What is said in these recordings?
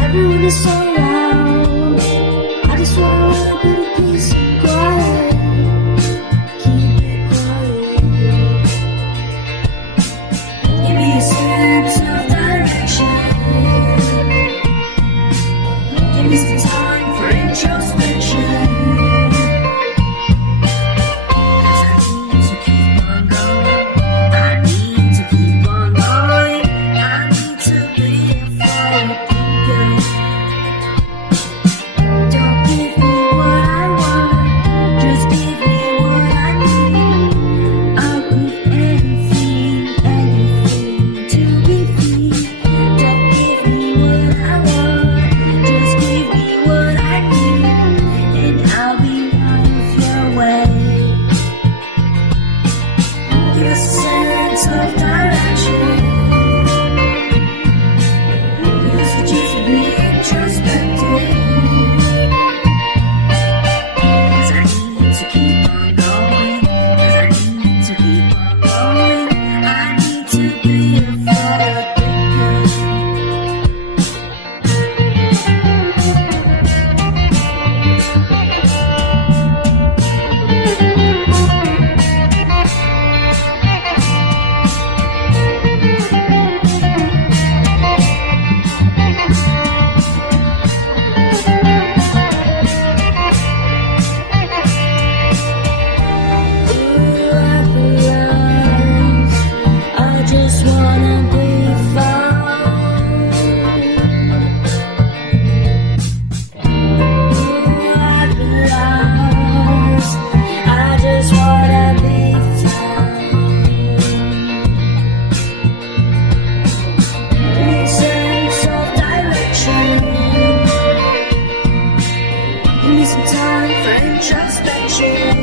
Everyone is so loud. I just want a little bit of peace and quiet. Keep it quiet. Give me a sense of direction. Give me some time for introspection. 'Cause I need to keep on going. I need to keep on going. I need to be a forward thinker. Don't give me what I want, just give me what I need. I'll give anything to be free. Don't give me what I want, just give me what I need, and I'll be out of your way. Give us a sense of direction. Give us a chance to be introspective. 'Cause I need to keep on going. 'Cause I need to keep on going. I need to be a forward thinker. I just wanna be found. I've been lost. I just wanna be found. Give me a sense of direction. Give me some time for introspection.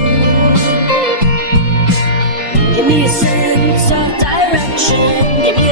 Give me a sense of direction. Give me